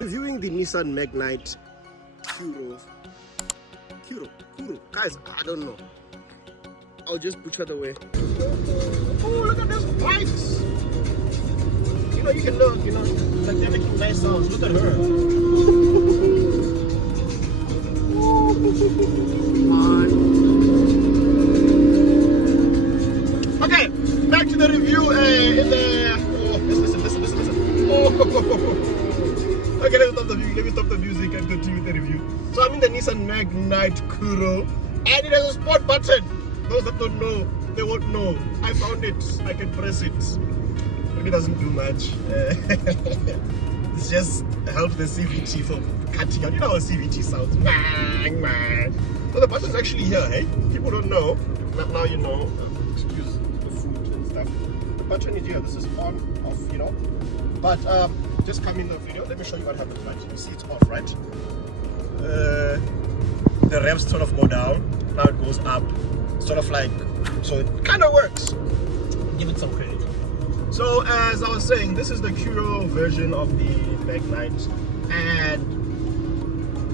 Reviewing the Nissan Magnite Kuro. Guys, I don't know. I'll just butcher the way. Oh, look at this bikes! You can look, like they're making nice sounds. Look at her. Okay, back to the review in the... Oh, listen. Oh. Okay, let me stop the music and continue the review. So I'm in the Nissan Magnite Kuro, and it has a sport button. Those that don't know, they won't know. I found it. I can press it. It doesn't do much. It's just help the CVT from cutting out. You know how a CVT sounds. So the button's actually here, hey? People don't know. Now you know. Excuse the food and stuff. The button is here. This is on, off, But just come in the video. Let me show you what happens, right? You see it's off, right? The revs sort of go down. Now it goes up. Sort of like, so it kind of works. Give it some credit. So as I was saying, this is the Kuro version of the Magnite, and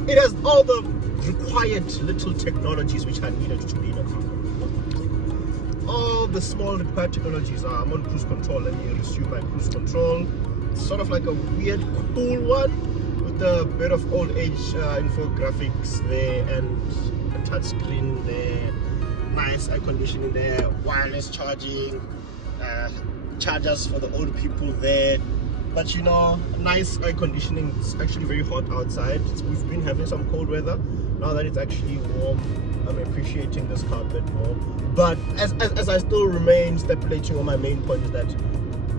it has all the required little technologies which are needed to be in a car. All the small required technologies are, I'm on cruise control. Let me resume my cruise control. It's sort of like a weird cool one with a bit of old age infographics there and a touch screen there, nice air conditioning there, wireless charging, chargers for the old people there, but nice air conditioning. It's actually very hot outside. We've been having some cold weather. Now that it's actually warm, I'm appreciating this car a bit more. But as I still remain stipulating on my main point is that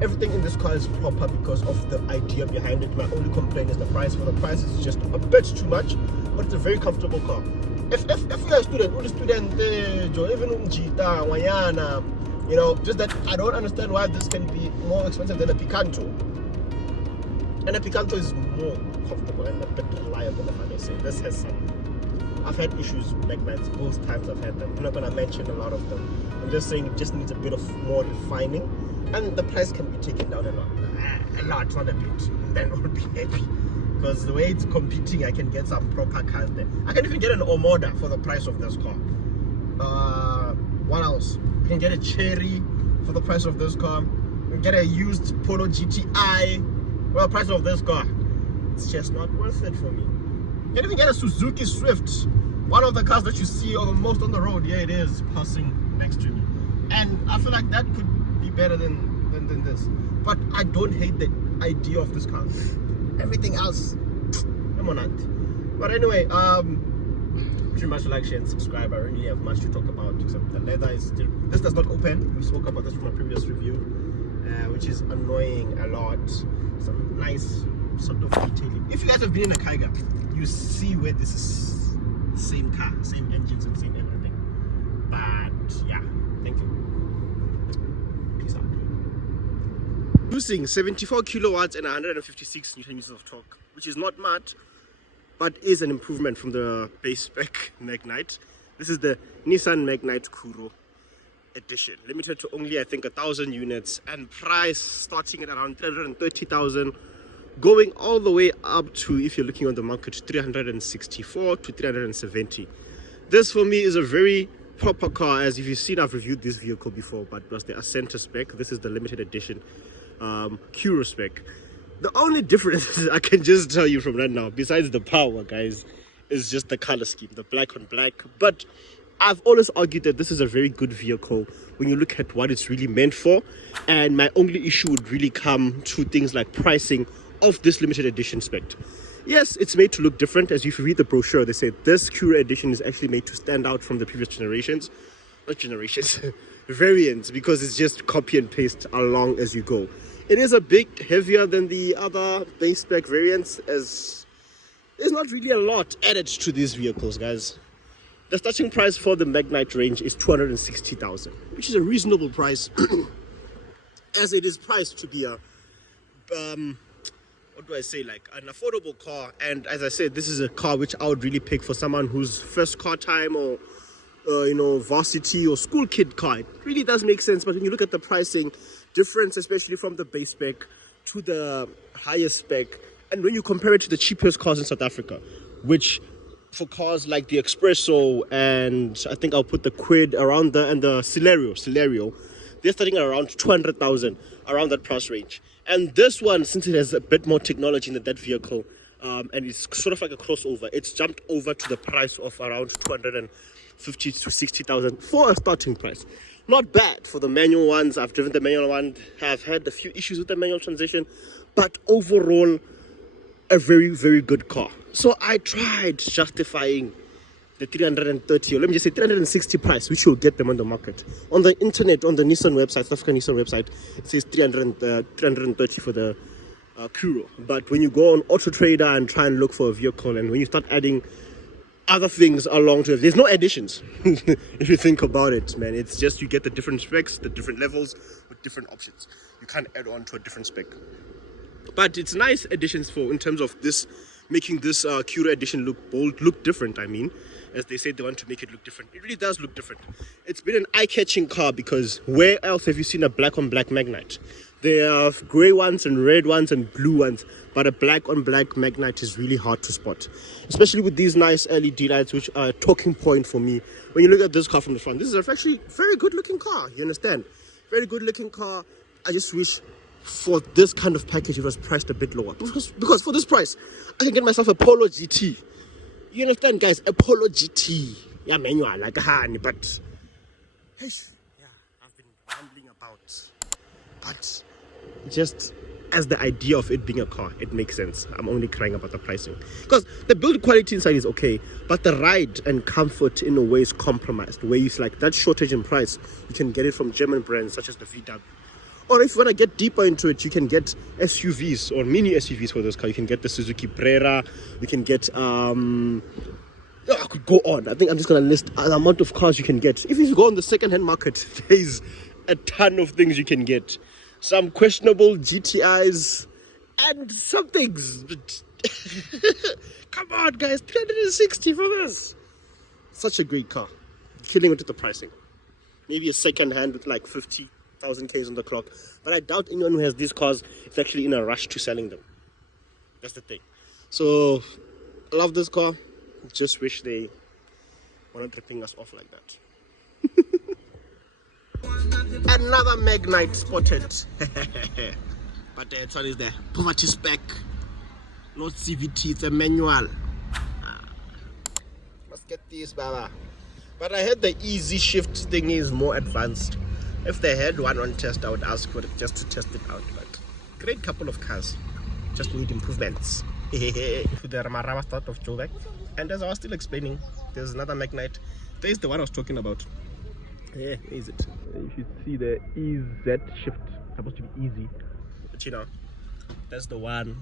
everything in this car is proper because of the idea behind it. My only complaint is the price. For the price, it's just a bit too much, but it's a very comfortable car. If you're a student, even just that I don't understand why this can be more expensive than a Picanto. And a Picanto is more comfortable and a bit reliable, if I may say. This has some... I've had issues with Magnites, both times I've had them. I'm not going to mention a lot of them. I'm just saying it just needs a bit of more refining. And the price can be taken down a lot, not a bit. Then I'll be happy. Because the way it's competing, I can get some proper cars there. I can even get an Omoda for the price of this car. What else? You can get a Cherry for the price of this car. You can get a used Polo GTI for the price of this car. It's just not worth it for me. You can even get a Suzuki Swift. One of the cars that you see the most on the road. Yeah, it is passing next to me. And I feel like that could be better than this. But I don't hate the idea of this car. Everything else, I'm on it. But anyway, pretty much like, share, and subscribe. I really have much to talk about, except the leather is still... This does not open. We spoke about this from a previous review, which is annoying a lot. Some nice sort of detailing. If you guys have been in a Kaiga, you see where this is same car, same engines and same everything. But yeah, thank you. Peace out. Producing 74 kilowatts and 156 newton meters of torque, which is not much, but is an improvement from the base spec Magnite. This is the Nissan Magnite Kuro edition, limited to only I think 1,000 units, and price starting at around 330,000, going all the way up to, if you're looking on the market, 364 to 370. This for me is a very proper car, as if you've seen, I've reviewed this vehicle before, but plus the Ascenta spec. This is the limited edition Kuro spec. The only difference I can just tell you from right now, besides the power, guys, is just the color scheme, the black on black. But I've always argued that this is a very good vehicle when you look at what it's really meant for. And my only issue would really come to things like pricing of this limited edition spec. Yes, it's made to look different. As if you read the brochure, they say this Kuro edition is actually made to stand out from the previous generations. Not generations, variants, because it's just copy and paste along as you go. It is a bit heavier than the other base spec variants, as there's not really a lot added to these vehicles, guys. The starting price for the Magnite range is 260,000, which is a reasonable price, as it is priced to be a, what do I say, like an affordable car. And as I said, this is a car which I would really pick for someone who's first car time or, varsity or school kid car. It really does make sense. But when you look at the pricing difference, especially from the base spec to the higher spec, And when you compare it to the cheapest cars in South Africa, which for cars like the Espresso and I think I'll put the Quid around there and the Celerio, they're starting at around 200,000, around that price range. And this one, since it has a bit more technology in that vehicle, and it's sort of like a crossover, it's jumped over to the price of around 250 to 60,000 for a starting price. Not bad for the manual ones. I've driven the manual one, have had a few issues with the manual transition, but overall, a very, very good car. So I tried justifying the 330, or let me just say 360 price, which will get them on the market. On the internet, on the Nissan website, South African Nissan website, it says 330 for the Kuro. But when you go on Auto Trader and try and look for a vehicle, and when you start adding other things along to it, there's no additions. If you think about it, man, it's just you get the different specs, the different levels with different options. You can't add on to a different spec. But it's nice additions for in terms of this, making this Kuro edition look bold, look different. I mean, as they say, they want to make it look different. It really does look different. It's been an eye-catching car because where else have you seen a black-on-black Magnite? There are grey ones and red ones and blue ones, but a black-on-black Magnite is really hard to spot, especially with these nice LED lights, which are a talking point for me. When you look at this car from the front, this is actually a very good-looking car. You understand? Very good-looking car. I just wish for this kind of package it was priced a bit lower, because for this price I can get myself a Polo GT. You understand, guys? A Polo GT, yeah, manual like a honey, but hey, yeah, I've been rambling about, but just as the idea of it being a car, it makes sense. I'm only crying about the pricing because the build quality inside is okay, but the ride and comfort in a way is compromised, where it's like that shortage in price. You can get it from German brands such as the VW. Or if you want to get deeper into it, you can get SUVs or mini SUVs for this car. You can get the Suzuki Brera. You can get, I could go on. I think I'm just going to list an amount of cars you can get. If you go on the second-hand market, there's a ton of things you can get. Some questionable GTIs and some things. But come on, guys, 360 for this. Such a great car. Killing it with the pricing. Maybe a second-hand with like 50,000 Ks on the clock, but I doubt anyone who has these cars is actually in a rush to selling them. That's the thing. So I love this car. Just wish they were not ripping us off like that. Another Magnite spotted. But this one is the poverty spec, not CVT. It's a manual. Let's get this, Baba. But I heard the easy shift thing is more advanced. If they had one on test, I would ask for it just to test it out. But great couple of cars, just need improvements. To the Ramarama start of Joburg. And as I was still explaining, there's another Magnite. There's the one I was talking about. Yeah, is it? You should see the EZ shift. Supposed to be easy, but you know, that's the one.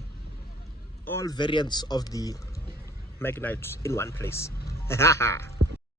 All variants of the Magnite in one place.